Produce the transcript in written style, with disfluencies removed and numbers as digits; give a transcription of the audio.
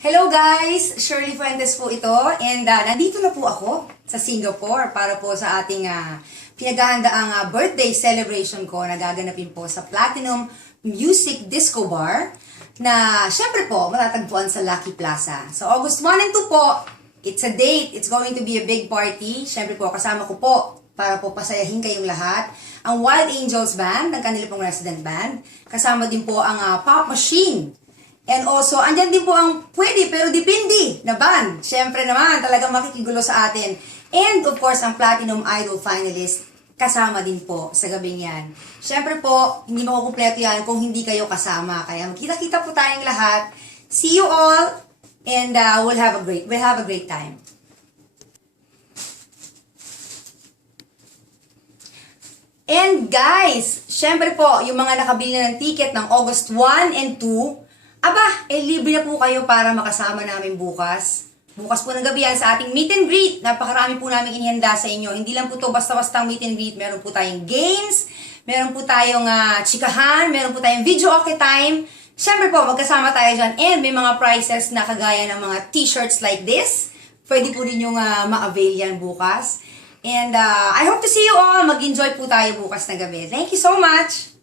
Hello guys! Shirley Fuentes po ito and nandito na po ako sa Singapore para po sa ating pinaghahandaang birthday celebration ko na gaganapin po sa Platinum Music Disco Bar na syempre po matatagpuan sa Lucky Plaza. So August 1 and 2 po, it's a date. It's going to be a big party. Syempre po kasama ko po para po pasayahin kayong lahat. Ang Wild Angels Band, ang kanila pong resident band. Kasama din po ang Pop Machine. And also, andyan din po ang pwede pero depende na band. Siyempre naman, talagang makikigulo sa atin. And of course, ang Platinum Idol finalist, kasama din po sa gabing yan. Siyempre po, hindi makukumpleto yan kung hindi kayo kasama. Kaya magkita-kita po tayong lahat. See you all, and we'll have a great time. And guys, syempre po, yung mga nakabili na ng ticket ng August 1 and 2, aba, libre na po kayo para makasama namin bukas. Bukas po ng gabi yan sa ating meet and greet. Napakarami po namin inihanda sa inyo. Hindi lang po to basta-bastang meet and greet. Meron po tayong games, meron po tayong chikahan, meron po tayong video okay time. Siyempre po, magkasama tayo dyan. And may mga prizes na kagaya ng mga t-shirts like this. Pwede po rin yung ma-avail yan bukas. And I hope to see you all. Mag-enjoy po tayo bukas na gabi. Thank you so much!